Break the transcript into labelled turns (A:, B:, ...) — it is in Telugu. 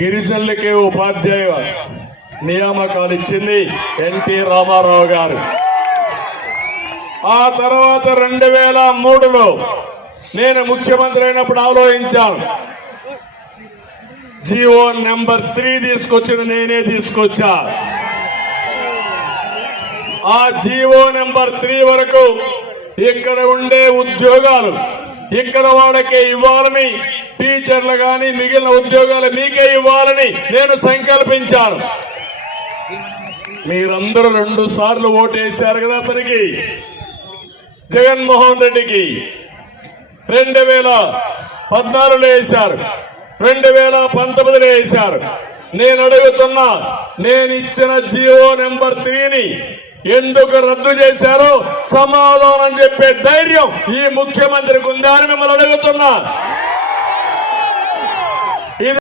A: గిరిజనులకే ఉపాధ్యాయ నియామకాలు ఇచ్చింది ఎన్టీ రామారావు గారు. ఆ తర్వాత రెండు వేల మూడులో నేను ముఖ్యమంత్రి అయినప్పుడు ఆలోచించాను. జీవో నెంబర్ త్రీ తీసుకొచ్చిన నేనే తీసుకొచ్చా. ఆ జీవో నెంబర్ త్రీ వరకు ఇక్కడ ఉండే ఉద్యోగాలు ఇక్కడ వాళ్ళకే ఇవ్వాలని టీచర్లు కానీ మిగిలిన ఉద్యోగాలు మీకే ఇవ్వాలని నేను సంకల్పించాను. మీరందరూ రెండు సార్లు ఓటేశారు కదా అతనికి? జగన్మోహన్ రెడ్డికి. రెండు వేల పద్నాలుగులో వేశారు. రెండు వేల పంతొమ్మిదిలో వేశారు. నేను అడుగుతున్నా నేను ఇచ్చిన జియో నెంబర్ త్రీని ఎందుకు రద్దు చేశారో సమాధానం చెప్పే ధైర్యం ఈ ముఖ్యమంత్రికి ఉందా అని మిమ్మల్ని అడుగుతున్నా.